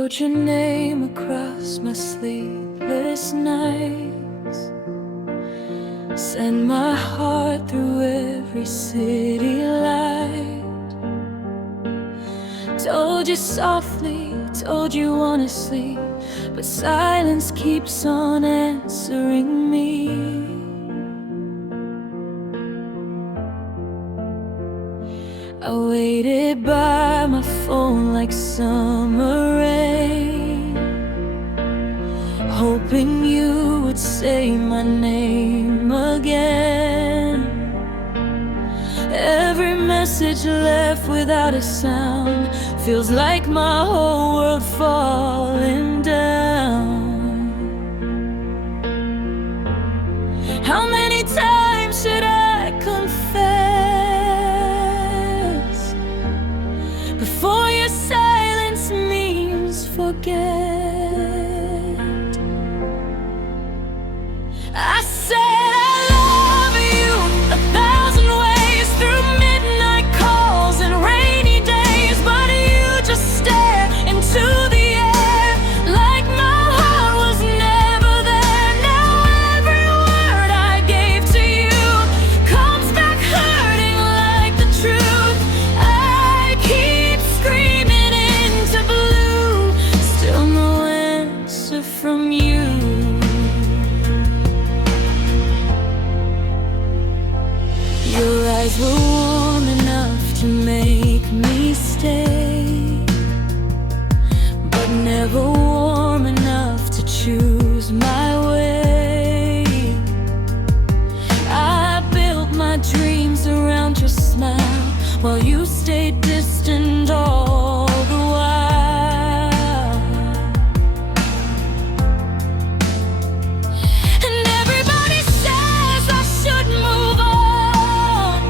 wrote your name across my sleepless nights, sent my heart through every city light. Told you softly, told you honestly, but silence keeps on answering me. I waited by my phone like summer rain, hoping you would say my name again. Every message left without a sound feels like my whole world falling down. How many times should I confess before your silence means forget? I said I love you 1,000 ways, through midnight calls and rainy days, but you just stare into the air like my heart was never there. Now every word I gave to you comes back hurting like the truth. I keep screaming into blue, still no answer from you. Your eyes were warm enough to make me stay, but never warm enough to choose my way. I built my dreams around your smile while you stayed distant all the while. And everybody says I should move on,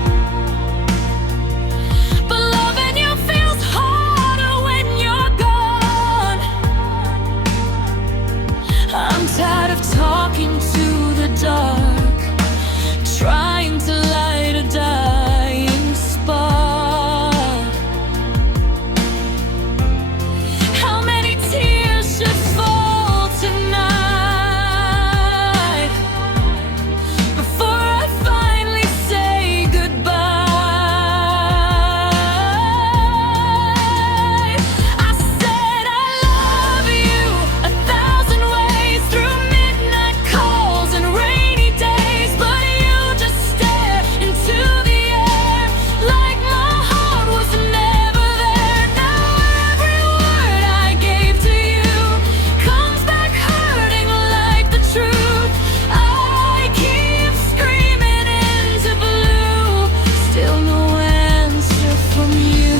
but loving you feels harder when you're gone. I'm tired of talking to the dark, trying to light a dying spark. How many tears should fall tonight before I finally say goodbye? I said I love you 1,000 ways, through midnight calls and rainy days, but you just stare into the air like my heart was never there. Now every word I gave to you comes back hurting like the truth. I keep screaming into blue, still no answer from you.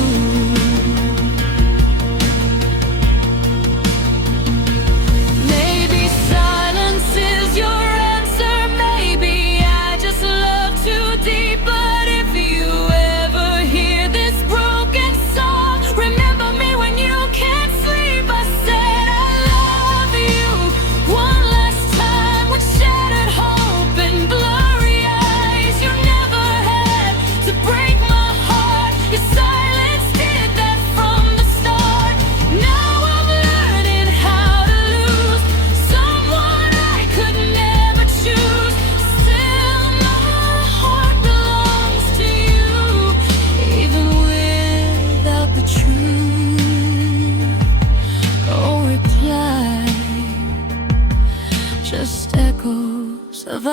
Maybe silence is your answer, maybe I just love too deep. But if you ever hear this broken song, remember me when you can't sleep. I said I love you one last time, with shattered hope and blurry eyes. You never had to break my heart, your silence did that from the start. Now I'm learning how to lose someone I could never choose. Still my heart belongs to you, even without the truth. No reply, just echoes of I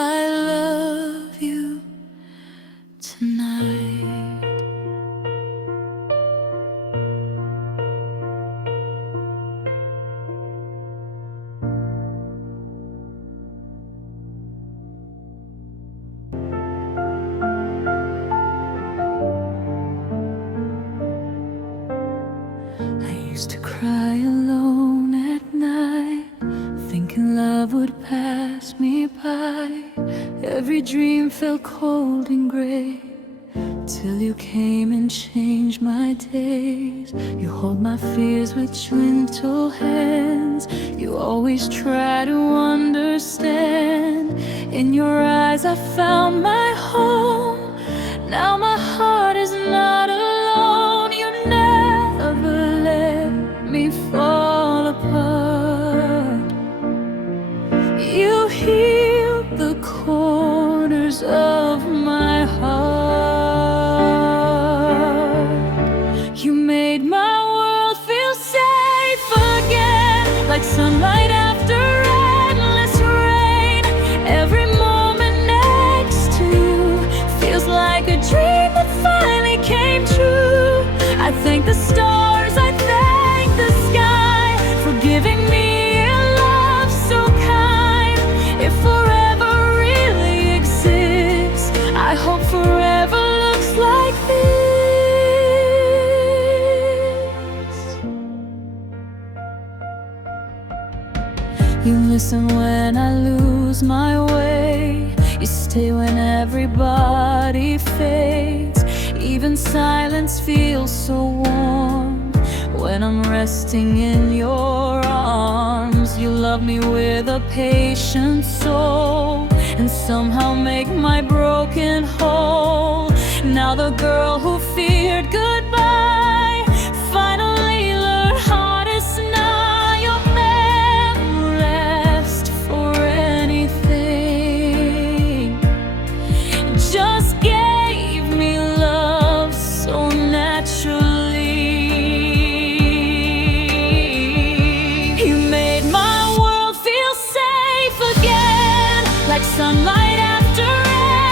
love you tonight. I used to cry alone at night, thinking love would pass me by. Every dream felt cold and gray, till you came and changed my days. You hold my fears with gentle hands, you always try to understand. In your eyes I found my home, now my heart is not alone. You never let me fall sunlight after endless rain. Every moment next to you feels like a dream that finally came true. I thank the stars, I thank the sky for giving me a love so kind. If forever really exists, I hope forever looks like this. You listen when I lose my way. You stay when everybody fades. Even silence feels so warm when I'm resting in your arms. You love me with a patient soul and somehow make my broken whole. Now the girl who feared goodbye finally learned how to smile. You'll never rest for anything. Just gave me love so naturally. You made my world feel safe again, like sunlight after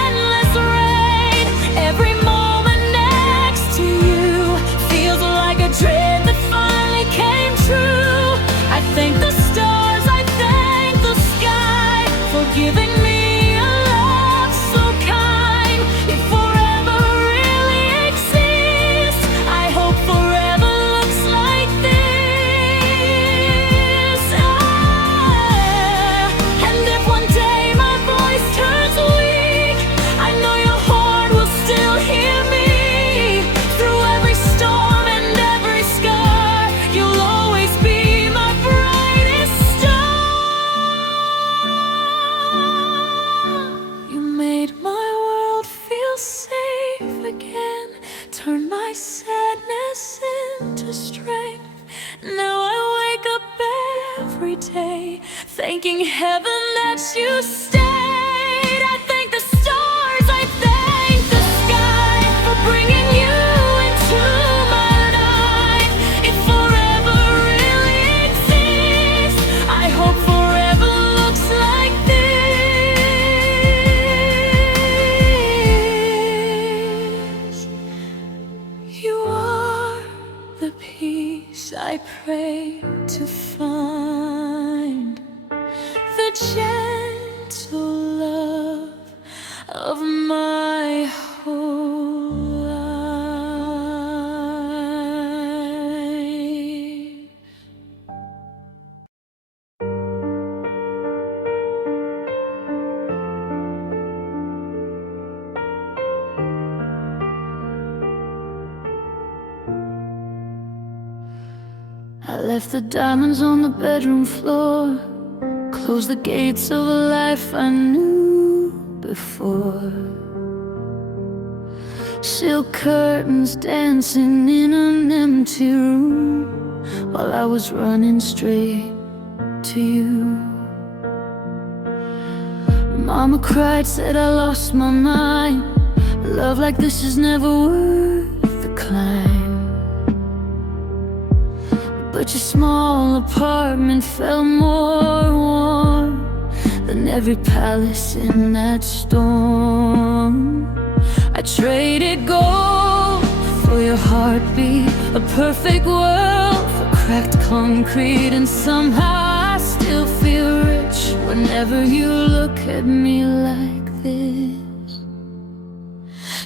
endless rain. Every moment next to you feels like a dream that finally came true. I thank the stars, I thank the sky for giving me a love so kind. If forever really exists, I hope forever looks like this. And if one day my voice turns weak, I know your heart will still hear me. Through every storm and every scar, you'll always be my brightest star. You made my world feel safe again, turned my sadness into strength. Now I wake up every day thanking heaven that you stayed. I thank the stars, I thank the sky for bringing you into my life. If forever really exists, I hope forever looks like this. You are the peace I pray to find, the gentle love of my whole life. I left the diamonds on the bedroom floor, closed the gates of a life I knew before. Silk curtains dancing in an empty room while I was running straight to you. Mama cried, said I lost my mind. Love like this is never worth the climb. But your small apartment felt more warm than every palace in that storm. I traded gold for your heartbeat, a perfect world for cracked concrete. And somehow I still feel rich whenever you look at me like this.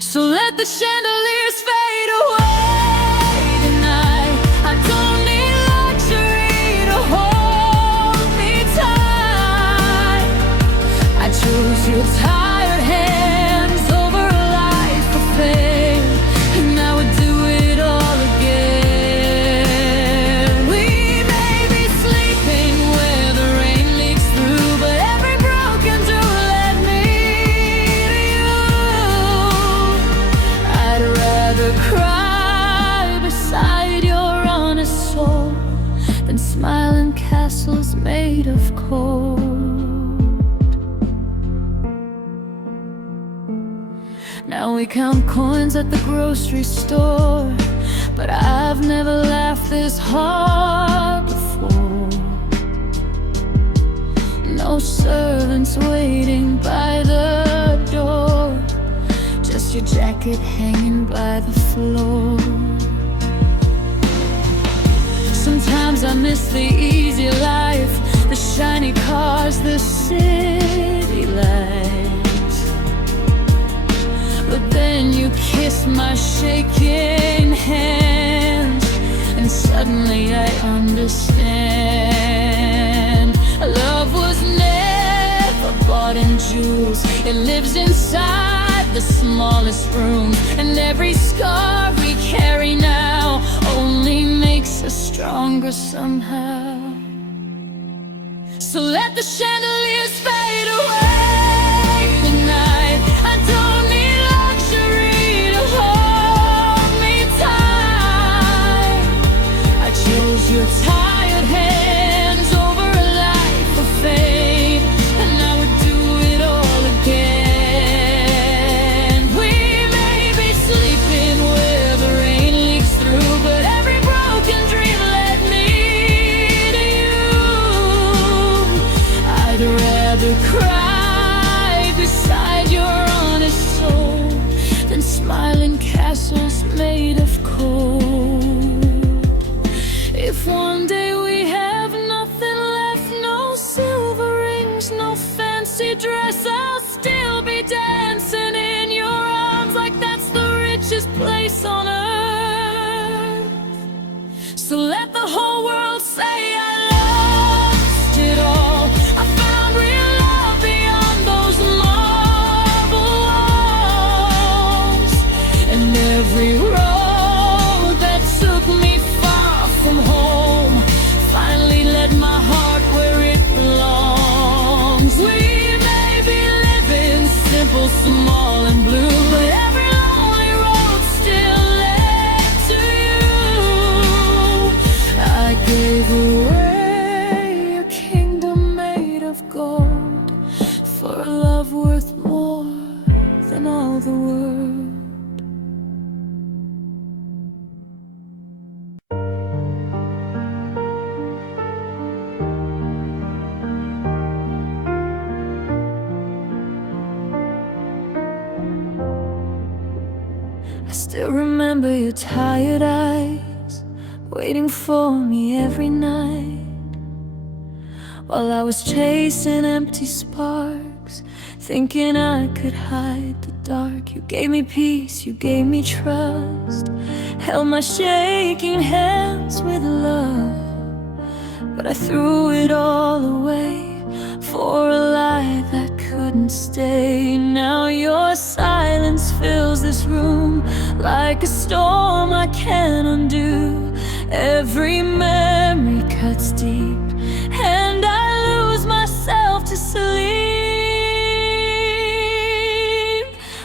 So let the chandeliers fade away tonight. I don't need luxury to hold me tight. I chose your tired hands over a life of fame, and I would do it all again. We may be sleeping where the rain leaks through, but every broken door led me to you. I'd rather cry beside your honest soul than smile in castles made of cold. Now we count coins at the grocery store, but I've never laughed this hard before. servants waiting by the door, just your jacket hanging by the floor. Sometimes I miss the easy life, the shiny cars, the city lights. But then you kiss my shaking hands, and suddenly I understand. Love was never bought in jewels. It lives inside the smallest room, and every scar we carry now only makes us stronger somehow. So let the chandeliers fade away tonight. I don't need luxury to hold me tight. I chose your tired hands over a life of fame, and I would do it all again. We may be sleeping where the rain leaks through, but every broken dream led me to you. I'd rather cry beside your honest soul than smile in castles made of cold. If one day we have nothing left, no silver rings, no fancy dress, I'll still be dancing in your arms like that's the richest place on earth. So let the whole world say I lost it all. I found real love beyond those marble walls, and every road that took me far from home finally led my heart where it belongs. We may be living simple, small and blue, but every lonely road still led to you. I gave away a kingdom made of gold for a love worth more than all the world. I still remember your tired eyes waiting for me every night, while I was chasing empty sparks, thinking I could hide the dark. You gave me peace, you gave me trust, held my shaking hands with love. But I threw it all away for a lie that couldn't stay. Now your silence fills this room like a storm I can't undo. Every memory cuts deep, and I lose myself to sleep.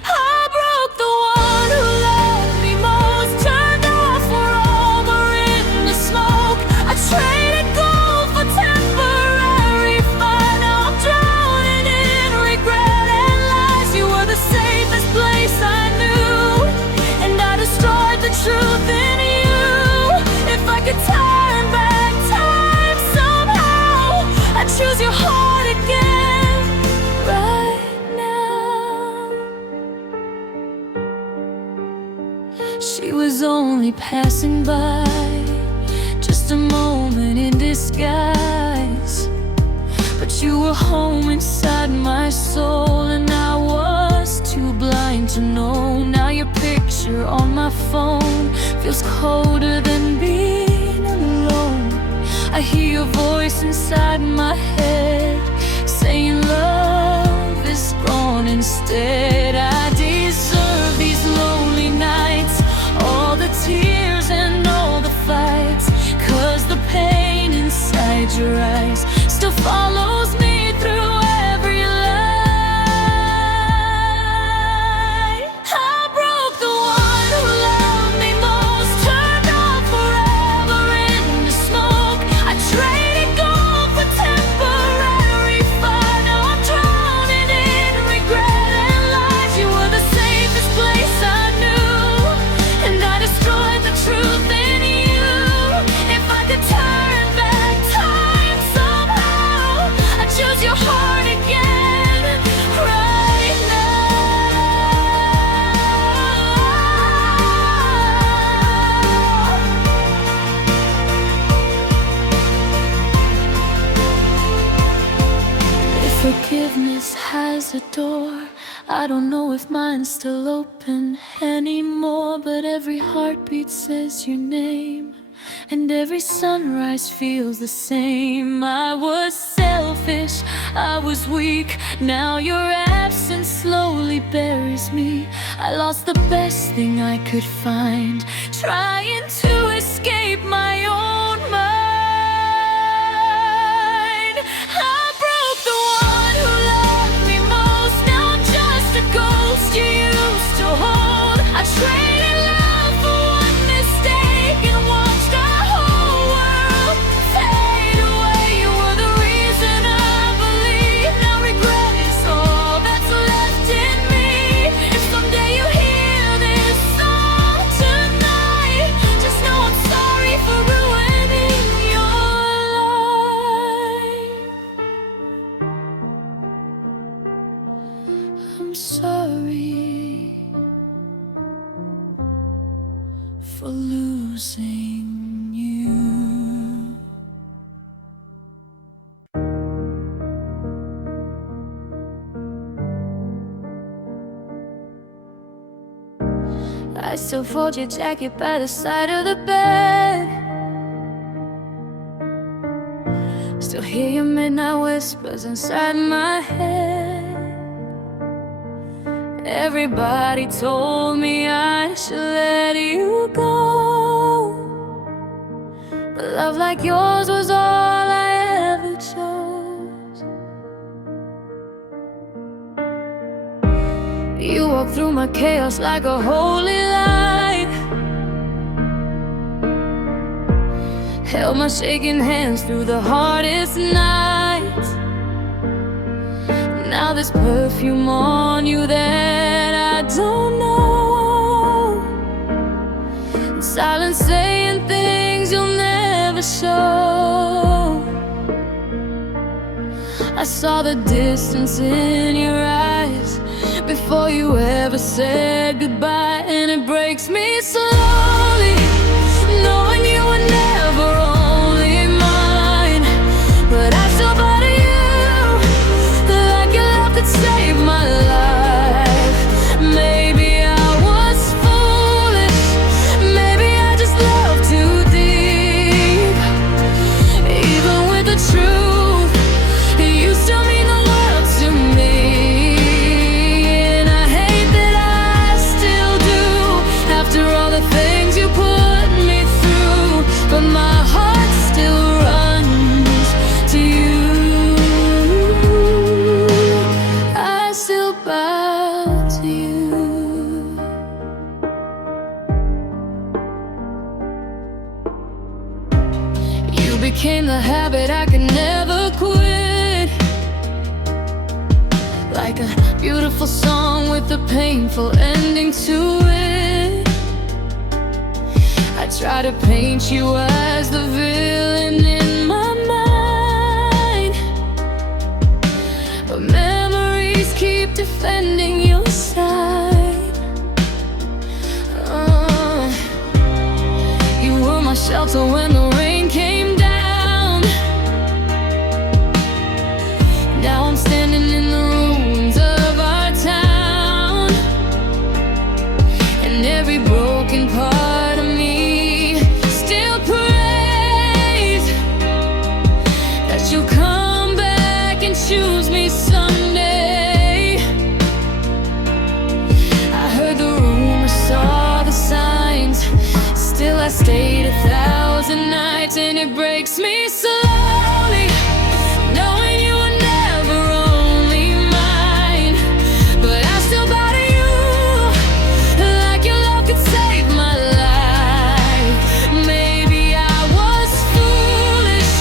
I broke the one who loved me most, turned off for all we're in the smoke. I traded gold for temporary fun. Now I'm drowning in regret and lies. You were the safest place I knew, and I destroyed the truth in you. If I could turn back time somehow, I'd choose your heart again right now. She was only passing by, just a moment in disguise, but you were home inside my soul, and I was too blind to know. Now your picture on my phone feels colder than being alone. I hear your voice inside my head saying love is gone instead. I deserve these lonely nights, all the tears and all the fights, 'cause the pain inside your eyes still follows me through every lie. I broke the one who loved me most, turned off forever into smoke. I traded gold for temporary fun. Now I'm drowning in regret and lies. You has a door. I don't know if mine's still open anymore, but every heartbeat says your name, and every sunrise feels the same. I was selfish, I was weak. Now your absence slowly buries me. I lost the best thing I could find, trying to escape my own mind. I broke the one who loved me most. Now I'm just a ghost you used to hold. I traded love for one mistake and watched our whole world fade away. You were the reason I believe. Now regret is all that's left in me. If someday you hear this song tonight, just know I'm sorry for ruining your life. I'm sorry for losing you. I still fold your jacket by the side of the bed. Still hear your midnight whispers inside my head. Everybody told me I should let you go, but love like yours was all I ever chose. You walk through my chaos like a holy light, held my shaking hands through the hardest nights. Now there's perfume on you that I don't know, and silence saying things you'll never show. I saw the distance in your eyes before you ever said goodbye, and it breaks me slowly, knowing you were never only mine. But I still bother you, like your love could save my life. Maybe I was foolish, maybe I just loved too deep. Even with the truth, you still mean the world to me. And I hate that I still do, after all the things you put me through. But my heart still runs to you. I still bow to you. You became the habit I could never quit, like a beautiful song with a painful ending to it. I try to paint you as the villain in my mind, but memories keep defending your side. You were my shelter when the rain came down. Now I'm standing in the ruins of our town, and every broken part of me still prays that you'll come back and choose me someday. I heard the rumors, saw the signs, still I stayed 1,000 nights, and it breaks me slowly, knowing you were never only mine. But I still bother you, like your love could save my life. Maybe I was foolish,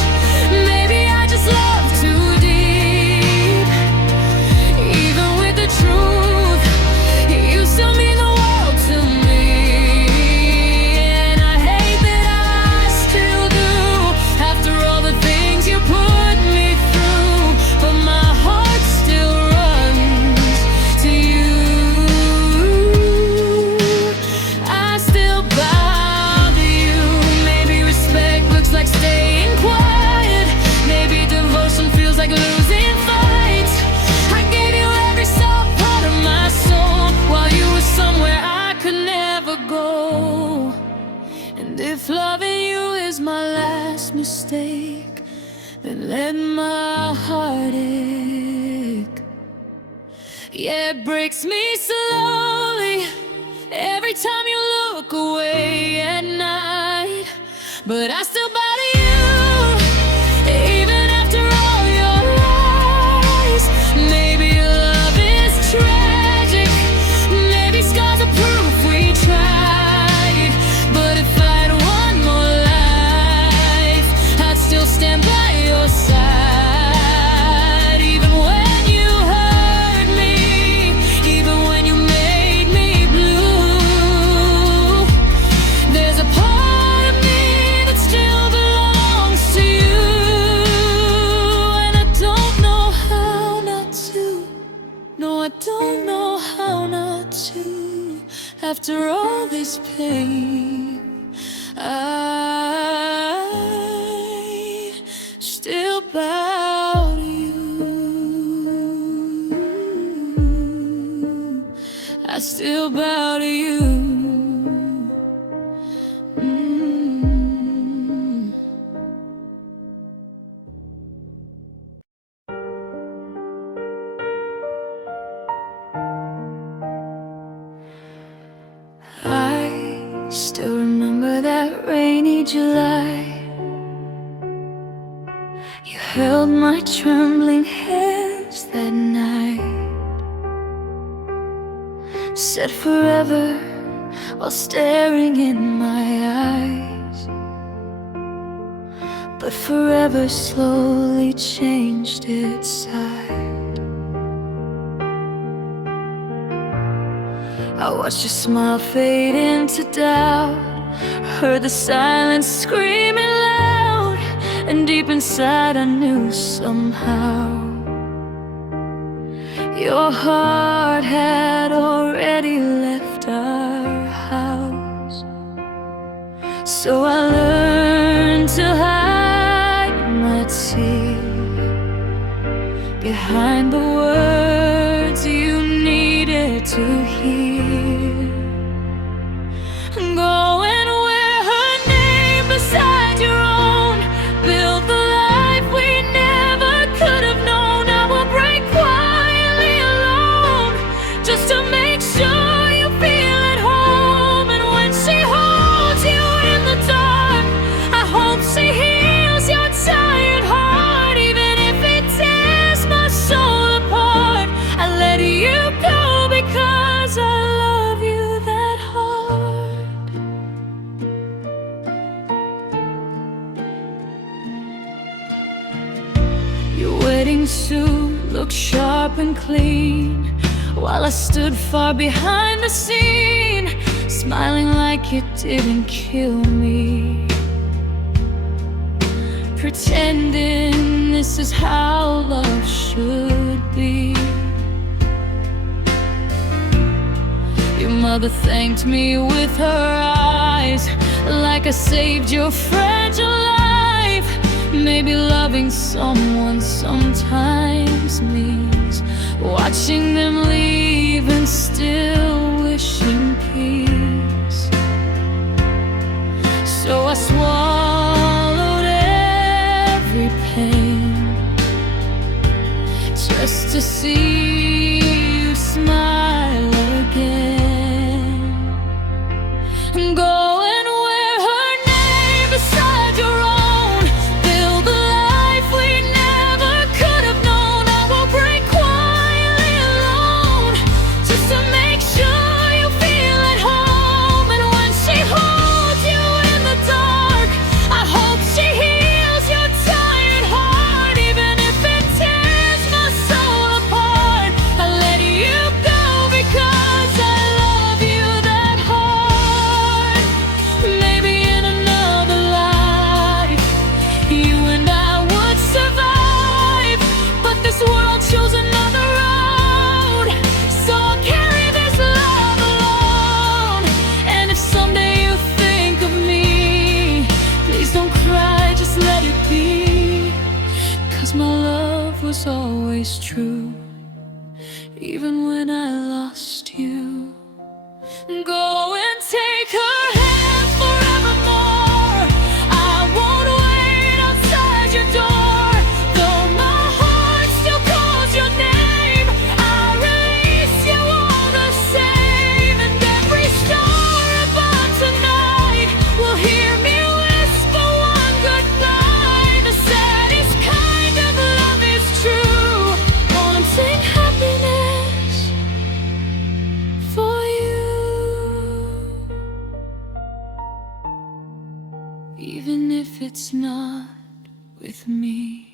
maybe I just loved too deep. Even with the truth, you still mean the world to me. And I hate that I still do, after then let my heart ache. Yeah, it breaks me slowly every time you look away at night, but I still bow to you, even after all your lies. Maybe love is tragic, maybe scars are proof we tried, but if I had one more life, I'd still stand by your side, even when you hurt me, even when you made me blue. There's a part of me that still belongs to you, and I don't know how not to. No, I don't know how not to. After all this pain, I still bow to you. I still bow to you. Mm. I still remember that rainy July. You held my trembling hands that night, said forever while staring in my eyes, but forever slowly changed its side. I watched your smile fade into doubt, heard the silence screaming loud, and deep inside I knew somehow your heart had already left our house. So I learned to hide my tears behind the words you needed to hear. Go and wear her name beside your own, build the life we never could have known. I will break quietly alone, just to make sure you feel at home. And when she holds you in the dark, I hope she heals your tired heart, even if it tears my soul apart. I let you go because I love you that hard. Your wedding suit looked sharp and clean, while I stood far behind the scene, smiling like it didn't kill me, pretending this is how love should be. Your mother thanked me with her eyes, like I saved your fragile life. Maybe loving someone sometimes means watching them leave and still wishing peace. So I swallowed every pain just to see you smile again. Go and wear her name beside your own, build the life we never could have known. I will break quietly alone, just to make sure you feel at home. And when she holds you in the dark, I hope she heals your tired heart, even if it tears my soul apart. I let you go because I love you that hard. Maybe in another life, you and I would survive, but this world chose another road, so I'll carry this love alone. And if someday you think of me, please don't cry, just let it be, 'cause my love was always true, even when I lost you. Go and take her hand forevermore. I won't wait outside your door. with me.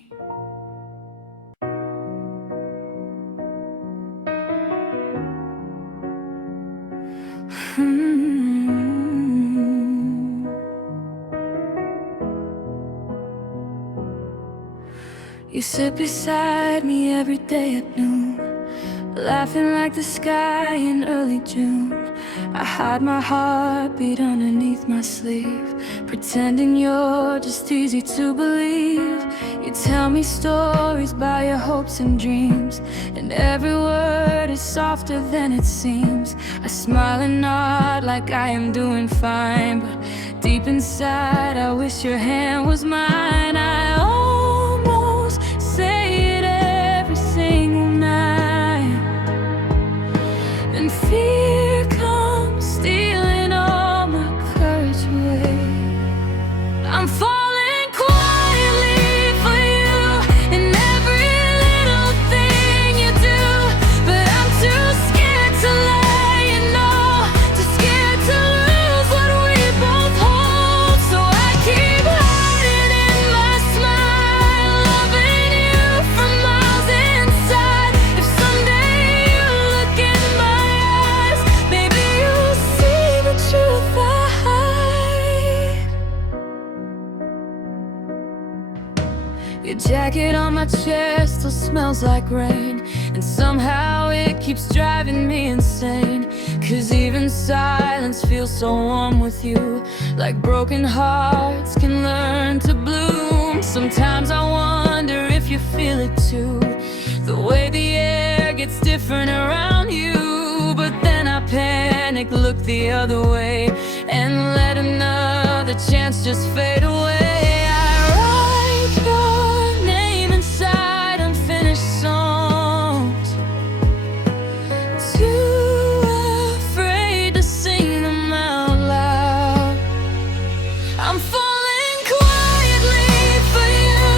You sit beside me every day at noon, laughing like the sky in early June. I hide my heartbeat underneath my sleeve, pretending you're just easy to believe. You tell me stories about your hopes and dreams, and every word is softer than it seems. I smile and nod like I am doing fine, but deep inside I wish your hand was mine. I almost say it every single night, and fear comes stealing all my courage away. I'm falling quietly for you in every little thing you do, but I'm too scared to let you know, too scared to lose what we both hold. So I keep hiding in my smile, loving you from miles inside. If someday you look in my eyes, maybe you'll see the truth I hide. Your jacket on my chest still smells like rain, and somehow it keeps driving me insane. 'Cause even silence feels so warm with you, like broken hearts can learn to bloom. Sometimes I wonder if you feel it too, the way the air gets different around you. But then I panic, look the other way, and let another chance just fade away. I write your name inside unfinished songs, too afraid to sing them out loud. I'm falling quietly for you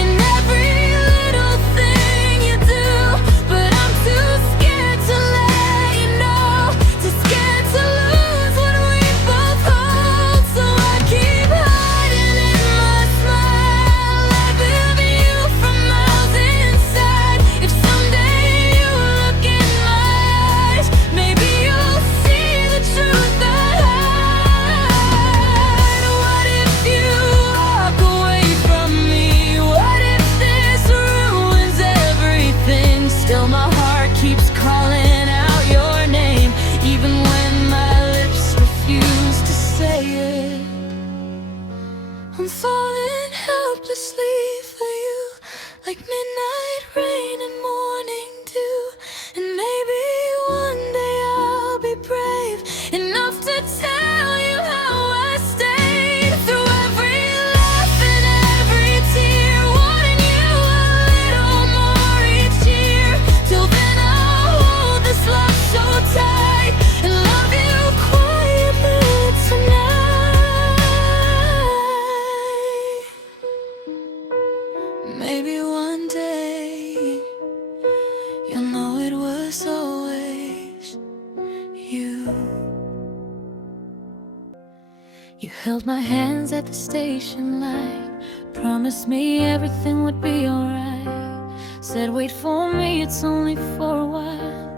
in every little thing you do, but I'm too scared to let you know, too scared to lose what we both hold. So I keep hiding in my smile, loving you from miles inside. If someday you look in my eyes, maybe you'll see the truth I hide. What if you walk away from me? What if this ruins everything? Still my heart keeps calling out your name, even when my lips refuse to say it. I'm falling helplessly for you, like midnight rain and morning dew. And maybe one day I'll be brave enough to tell you how I stayed through every laugh and every tear, wanting you a little more each year. Till then I'll hold this love so tight and love you quietly tonight. Maybe one day you'll know it was always you. You held my hands at the station light, promised me everything would be alright. Said wait for me, it's only for a while.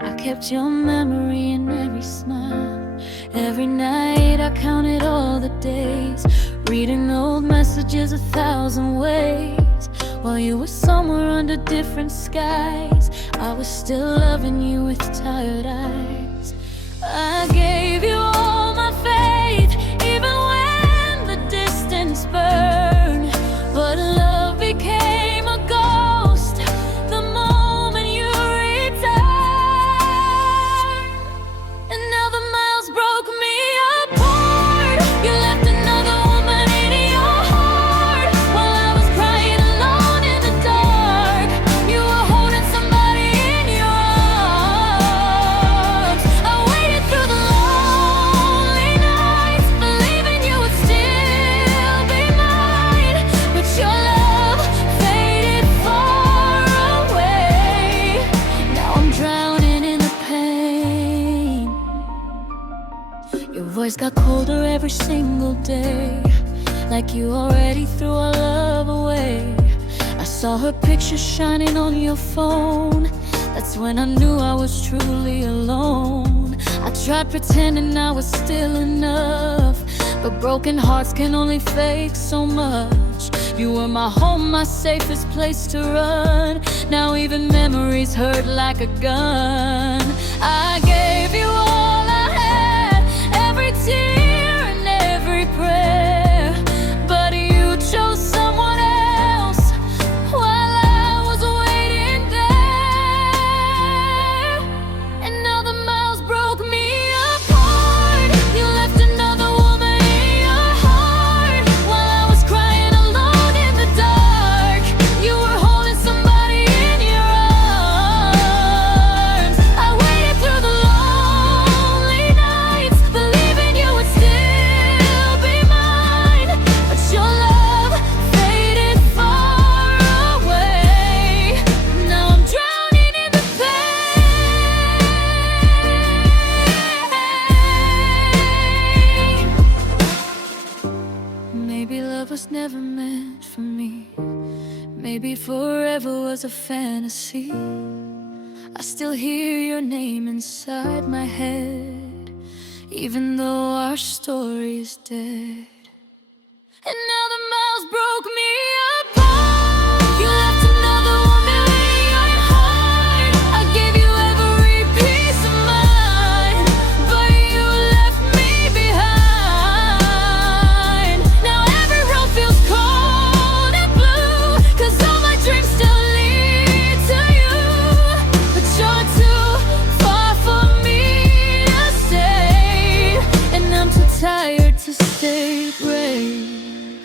I kept your memory in every smile. Every night I counted all the days, reading old messages 1,000 ways. While you were somewhere under different skies, I was still loving you with tired eyes. I gave you all my faith, even when the distance burned. But love became a ghost the moment you returned. And now the miles broke me apart. You left another woman in your heart, while I was crying alone in the dark. You were holding somebody in your arms. I waited through the lonely nights, believing you would still be mine. But your love faded far away. Now I'm drowning in the pain. Your voice got colder every single day, like you already threw our love away. saw her picture shining on your phone. That's when I knew I was truly alone. I tried pretending I was still enough, but broken hearts can only fake so much. You were my home, my safest place to run. Now even memories hurt like a gun. I gave you all I had, every tear and every prayer, but you chose someone else while I was waiting there. And now the miles broke me apart. You left another woman in your heart while I was crying alone in the dark. You were holding somebody in your arms. I waited through the lonely nights, believing you would still be mine, but your love faded far away. Now I'm drowning in the pain. Maybe love was never meant for me. Maybe forever was a fantasy. I still hear your name inside my head, even though our story's dead. And now the miles broke me apart. You left another woman in your heart. I gave you every piece of mine, but you left me behind. Now every road feels cold and blue, 'cause all my dreams still lead to you. But you're too far for me to stay, and I'm too tired to stay brave.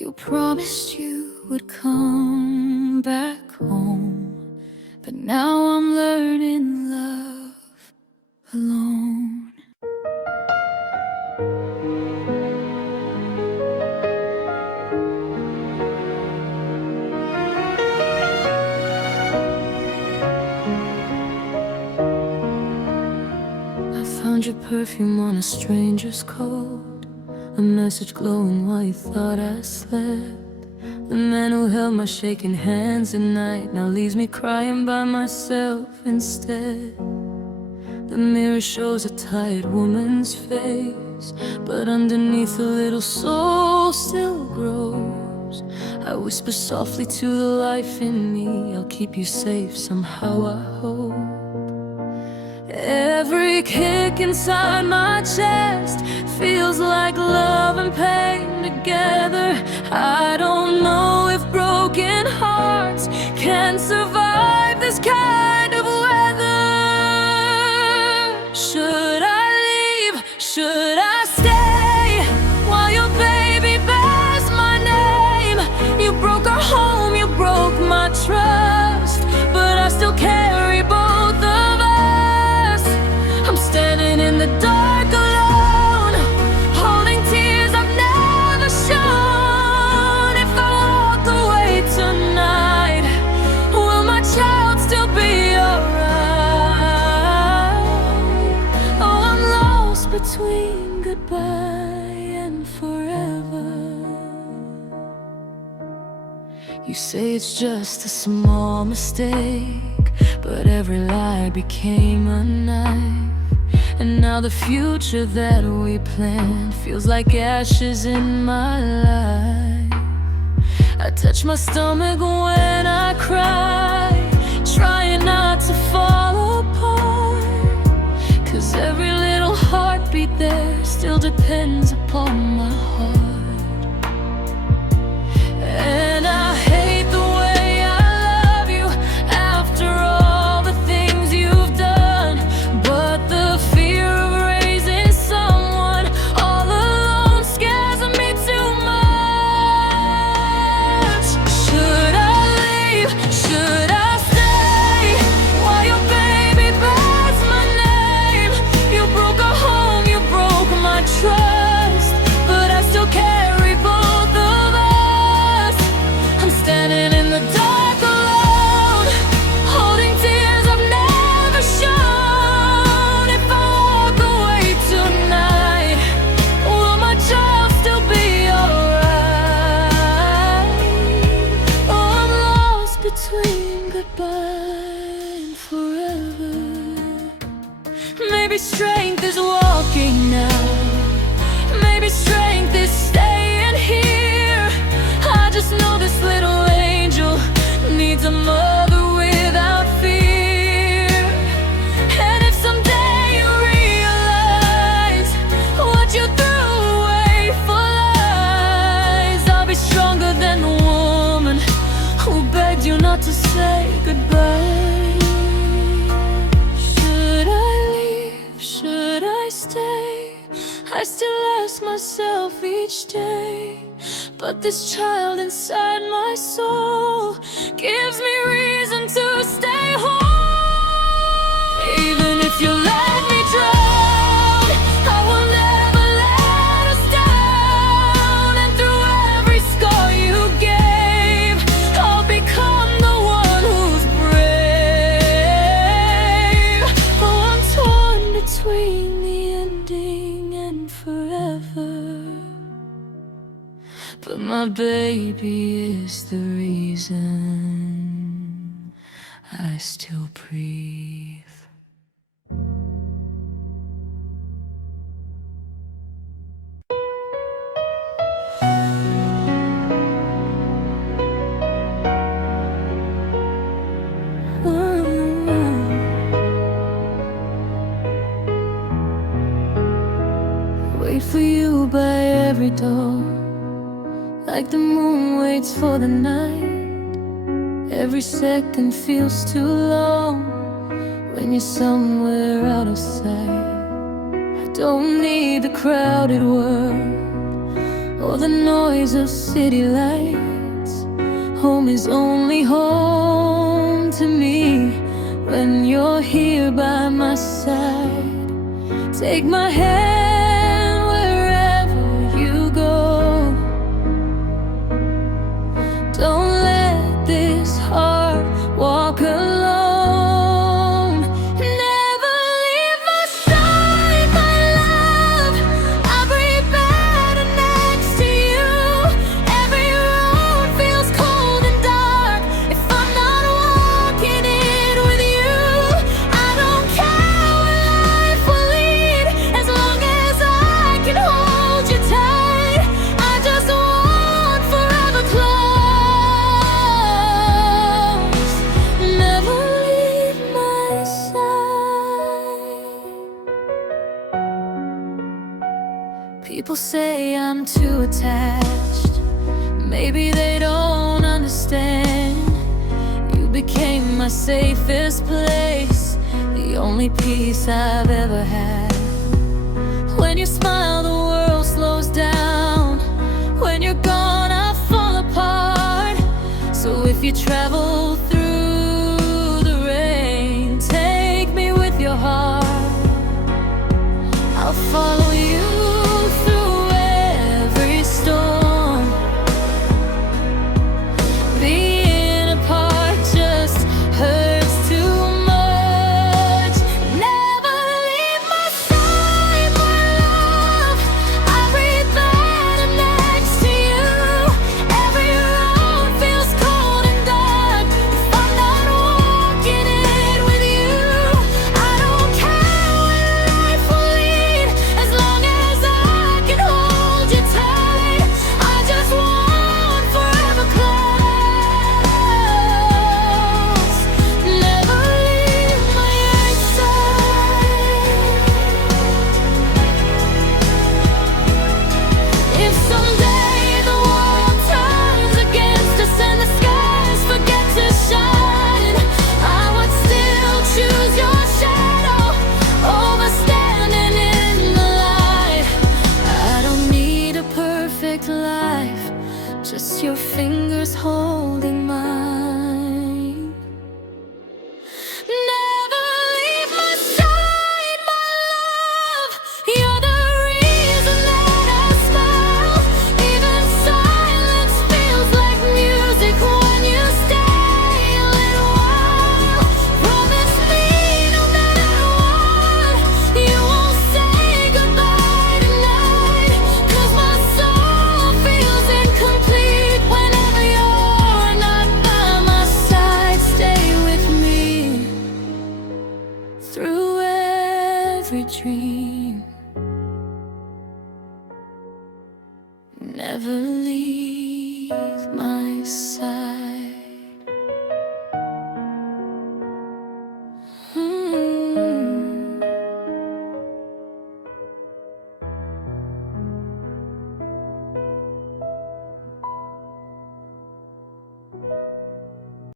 You promised you would come back home, but now I'm learning love alone. I found your perfume on a stranger's coat, a message glowing while you thought I slept. The man who held my shaking hands at night now leaves me crying by myself instead. The mirror shows a tired woman's face, but underneath a little soul still grows. I whisper softly to the life in me, I'll keep you safe somehow, I hope. Every kick inside my chest feels like love and pain together. I don't know if broken hearts can survive this kind of weather. Should I leave? Should I stay while your baby bears my name? You broke our home, you broke my trust, but I still carry both of us. I'm standing in the dark alone, holding tears I've never shown. If I walk away tonight, will my child still be alright? Oh, I'm lost between goodbye and forever. You say it's just a small mistake, but every lie became a knife. And now the future that we planned feels like ashes in my life. I touch my stomach when I cry, trying not to fall apart, 'cause every little heartbeat there still depends upon my heart. And I hate the way I love you after all the things you've done, but the fear of raising someone all alone scares me too much. Should I leave? Should I stay while your baby bears my name? You broke our home, you broke my trust, but I needs a mother without fear. And if someday you realize what you threw away for lies, I'll be stronger than the woman who begged you not to say goodbye. Should I leave? Should I stay? I still ask myself each day. But this child inside my soul gives me reason to stay home. Even if you let me drown, I will never let us down. And through every scar you gave, I'll become the one who's brave. Oh, I'm torn between the ending and forever, but my baby is the reason I still breathe. Wait for you by every door, like the moon waits for the night. Every second feels too long when you're somewhere out of sight. I don't need the crowded world or the noise of city lights. Home is only home to me when you're here by my side. Take my hand wherever you go. Don't let this heart walk alone. Never leave my side, my love. I breathe better next to you. Every road feels cold and dark if I'm not walking it with you. I don't care where life will lead, as long as I can hold you tight. I just want forever close. Never leave my side. People say I'm too attached. Maybe they don't understand. You became my safest place, the only peace I've ever had. When you smile, the world slows down. When you're gone, I fall apart. So if you travel through the rain, take me with your heart. I'll follow you through every storm. Being apart just hurts too much. Never leave my side, my love. I breathe better next to you. Every road feels cold and dark if I'm not walking it with you. I don't care where life will lead, as long as I can hold you tight. I just want forever close. Never leave my side. If someday the world turns against us and the skies forget to shine, I would still choose your shadow over standing in the light. I don't need a perfect life, just your fingers holding mine. Never leave my side, my love. You're the reason that I smile. Even silence feels like music when you stay a little while. Promise me no matter what, you won't say goodbye tonight. 'Cause my soul feels incomplete whenever you're not by my side. Stay with me through every dream. Never leave.